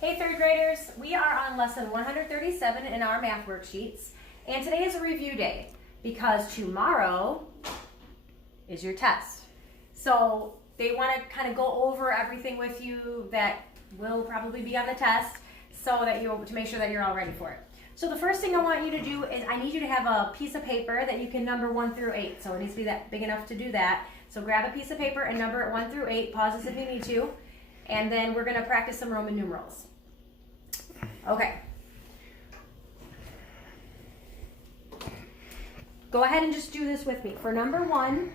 Hey third graders, we are on lesson 137 in our math worksheets, and today is a review day because tomorrow is your test. So they want to kind of go over everything with you that will probably be on the test so that to make sure that you're all ready for it. So the first thing I want you to do is I need you to have a piece of paper that you can number 1 through 8. So it needs to be that big enough to do that. So grab a piece of paper and number it 1 through 8. Pause this if you need to. And then we're going to practice some Roman numerals. Okay. Go ahead and just do this with me. For number 1,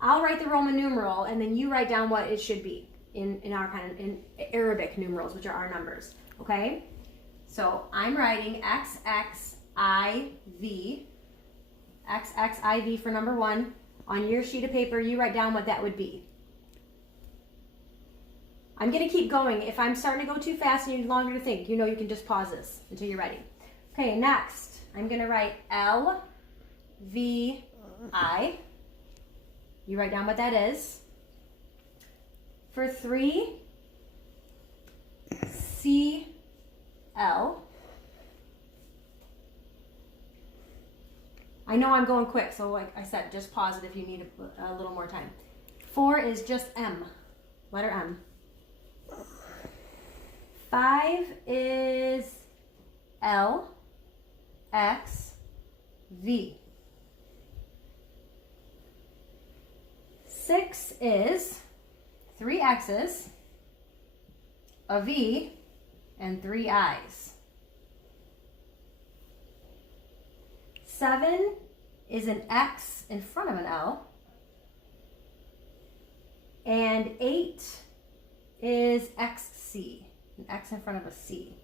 I'll write the Roman numeral and then you write down what it should be in Arabic numerals, which are our numbers. Okay? So I'm writing XXIV. XXIV for number 1. On your sheet of paper, you write down what that would be. I'm going to keep going. If I'm starting to go too fast and you need longer to think, you know you can just pause this until you're ready. Okay, next, I'm going to write LVI. You write down what that is. For 3, CL. I know I'm going quick, so like I said, just pause it if you need a little more time. 4 is just M, letter M. 5 is L, X, V. 6 is 3 X's, a V, and 3 I's. 7 is an X in front of an L. And 8 is XC, an X in front of a C.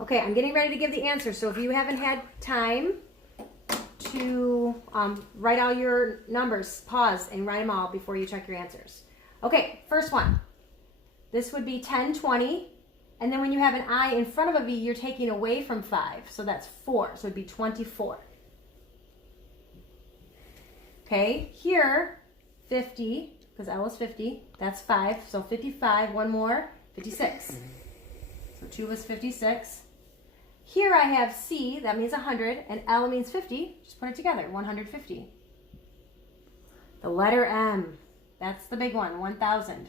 Okay, I'm getting ready to give the answer. So if you haven't had time to write all your numbers, pause and write them all before you check your answers. Okay, first one. This would be 10, 20. And then when you have an I in front of a V, you're taking away from 5. So that's 4. So it'd be 24. Okay, here, 50, because L is 50. That's 5. So 55, one more, 56. So 2 was 56. Here I have C, that means 100, and L means 50. Just put it together, 150. The letter M, that's the big one, 1,000.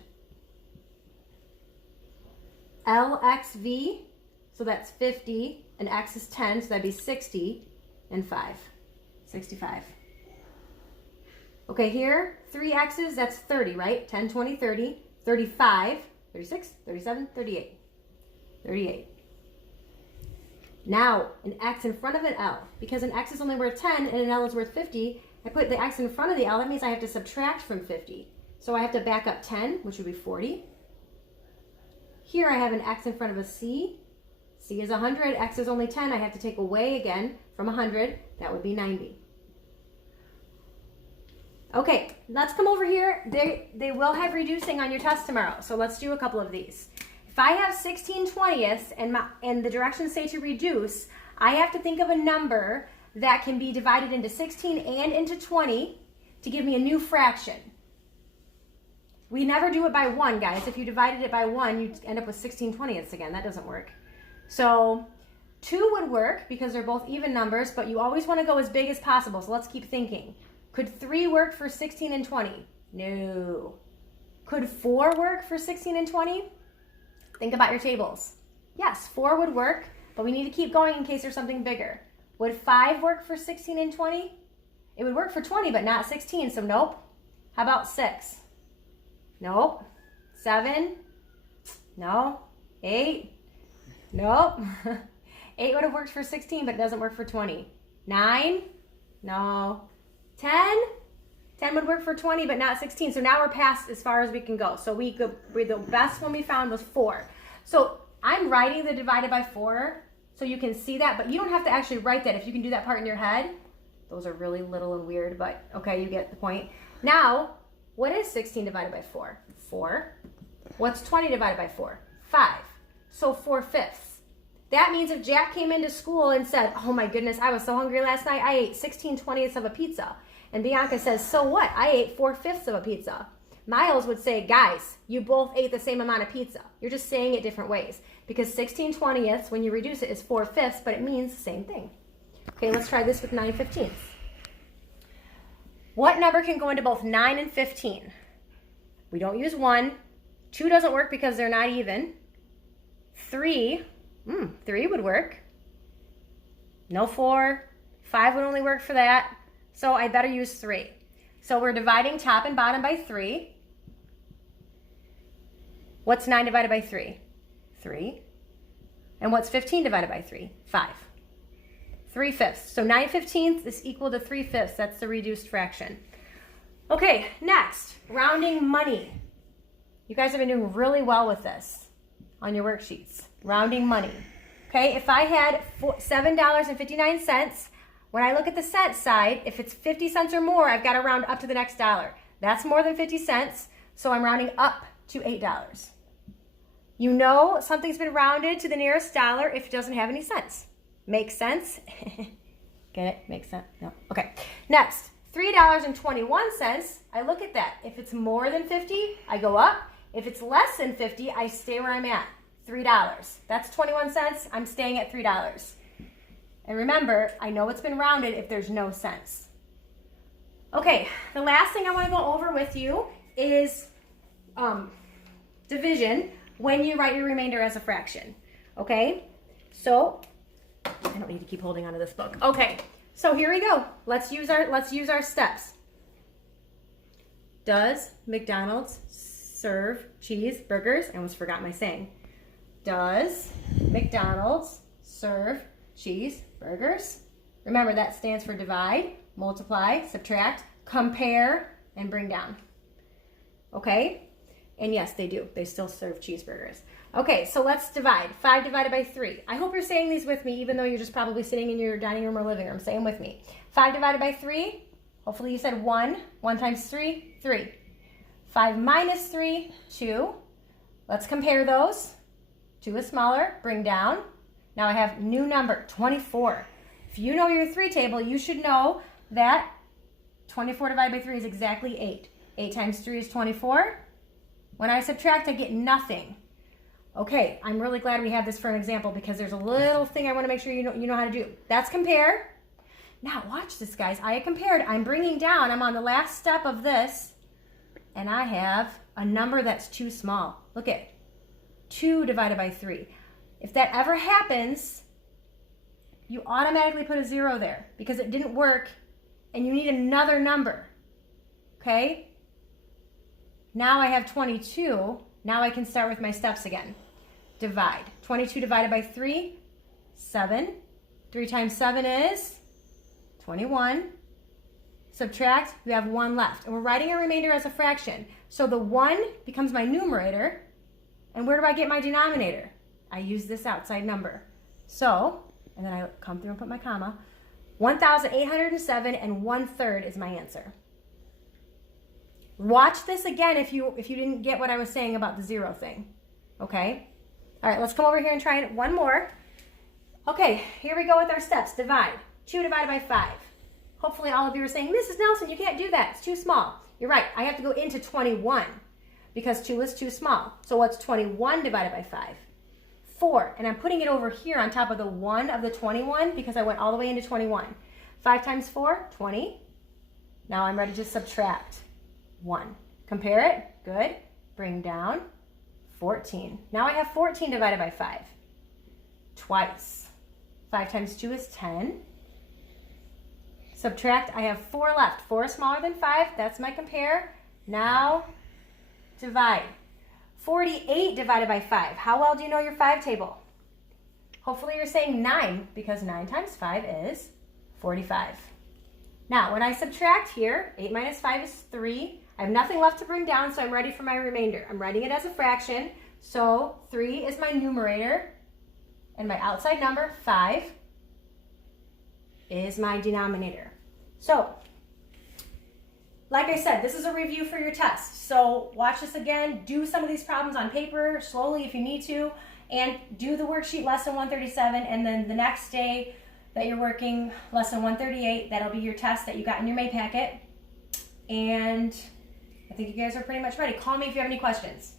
LXV, so that's 50, and X is 10, so that'd be 60, and 5, 65. Okay, here, 3 X's, that's 30, right? 10, 20, 30, 35, 36, 37, 38, 38. Now, an X in front of an L, because an X is only worth 10 and an L is worth 50, I put the X in front of the L, that means I have to subtract from 50. So I have to back up 10, which would be 40. Here I have an X in front of a C. C is 100, X is only 10. I have to take away again from 100. That would be 90. Okay, let's come over here. They will have reducing on your test tomorrow. So let's do a couple of these. If I have 16/20ths and the directions say to reduce, I have to think of a number that can be divided into 16 and into 20 to give me a new fraction. We never do it by 1, guys. If you divided it by 1, you'd end up with 16/20ths again. That doesn't work. So 2 would work because they're both even numbers, but you always want to go as big as possible. So let's keep thinking. Could 3 work for 16 and 20? No. Could 4 work for 16 and 20? Think about your tables. Yes, 4 would work, but we need to keep going in case there's something bigger. Would 5 work for 16 and 20? It would work for 20, but not 16, so nope. How about 6? Nope. 7? No. 8? Nope. 8 would have worked for 16, but it doesn't work for 20. 9? No. 10? 10 would work for 20, but not 16. So now we're past as far as we can go. So the best one we found was 4. So I'm writing the divided by 4 so you can see that, but you don't have to actually write that. If you can do that part in your head, those are really little and weird, but okay, you get the point. Now, what is 16 divided by 4? 4. What's 20 divided by 4? 5. So 4/5. That means if Jack came into school and said, oh my goodness, I was so hungry last night, I ate 16/20ths of a pizza. And Bianca says, so what? I ate 4/5 of a pizza. Miles would say, guys, you both ate the same amount of pizza. You're just saying it different ways. Because 16/20ths, when you reduce it, is 4/5, but it means the same thing. Okay, let's try this with 9/15. What number can go into both 9 and 15? We don't use 1. 2 doesn't work because they're not even. 3 would work. No 4. 5 would only work for that. So I better use 3. So we're dividing top and bottom by 3. What's 9 divided by 3? 3. And what's 15 divided by 3? 5. 3/5. So 9/15 is equal to 3/5. That's the reduced fraction. Okay, next, rounding money. You guys have been doing really well with this on your worksheets. Rounding money. Okay, if I had $7.59, when I look at the cent side, if it's 50 cents or more, I've got to round up to the next dollar. That's more than 50 cents, so I'm rounding up to $8. You know something's been rounded to the nearest dollar if it doesn't have any cents. Makes sense? Get it? Makes sense? No. Okay. Next, $3.21. I look at that. If it's more than 50, I go up. If it's less than 50, I stay where I'm at. $3. That's 21 cents. I'm staying at $3. And remember, I know it's been rounded if there's no cents. Okay, the last thing I want to go over with you is division when you write your remainder as a fraction. Okay, so I don't need to keep holding onto this book. Okay, so here we go. Let's use our steps. Does McDonald's serve cheeseburgers? I almost forgot my saying. Does McDonald's serve cheeseburgers? Remember, that stands for divide, multiply, subtract, compare, and bring down. Okay? And yes, they do. They still serve cheeseburgers. Okay, so let's divide. 5 divided by 3. I hope you're saying these with me, even though you're just probably sitting in your dining room or living room. Say them with me. 5 divided by 3. Hopefully you said 1. 1 times 3, 3. 5 minus 3, 2. Let's compare those. 2 is smaller. Bring down. Now I have new number, 24. If you know your 3 table, you should know that 24 divided by 3 is exactly 8. 8 times 3 is 24. When I subtract, I get nothing. Okay, I'm really glad we have this for an example because there's a little thing I want to make sure you know how to do. That's compare. Now watch this, guys. I compared. I'm bringing down. I'm on the last step of this, and I have a number that's too small. Look at 2 divided by 3. If that ever happens, you automatically put a 0 there because it didn't work, and you need another number. Okay? Now I have 22. Now I can start with my steps again. Divide. 22 divided by 3, 7. 3 times 7 is 21. Subtract, we have 1 left. And we're writing a remainder as a fraction. So the 1 becomes my numerator. And where do I get my denominator? I use this outside number. So, and then I come through and put my comma. 1,807 and 1/3 is my answer. Watch this again if you didn't get what I was saying about the 0 thing. Okay? All right, let's come over here and try it one more. Okay, here we go with our steps. Divide. 2 divided by 5. Hopefully all of you are saying, Mrs. Nelson, you can't do that. It's too small. You're right. I have to go into 21 because 2 is too small. So what's 21 divided by 5? 4. And I'm putting it over here on top of the 1 of the 21 because I went all the way into 21. 5 times 4, 20. Now I'm ready to subtract. 1. Compare it. Good. Bring down. 14. Now I have 14 divided by 5. Twice. 5 times 2 is 10. Subtract. I have 4 left. 4 is smaller than 5. That's my compare. Now divide. 48 divided by 5. How well do you know your 5 table? Hopefully you're saying 9 because 9 times 5 is 45. Now when I subtract here, 8 minus 5 is 3. I have nothing left to bring down, so I'm ready for my remainder. I'm writing it as a fraction, so 3 is my numerator, and my outside number, 5, is my denominator. So, like I said, this is a review for your test. So watch this again, do some of these problems on paper, slowly if you need to, and do the worksheet lesson 137, and then the next day that you're working lesson 138, that'll be your test that you got in your May packet. And I think you guys are pretty much ready. Call me if you have any questions.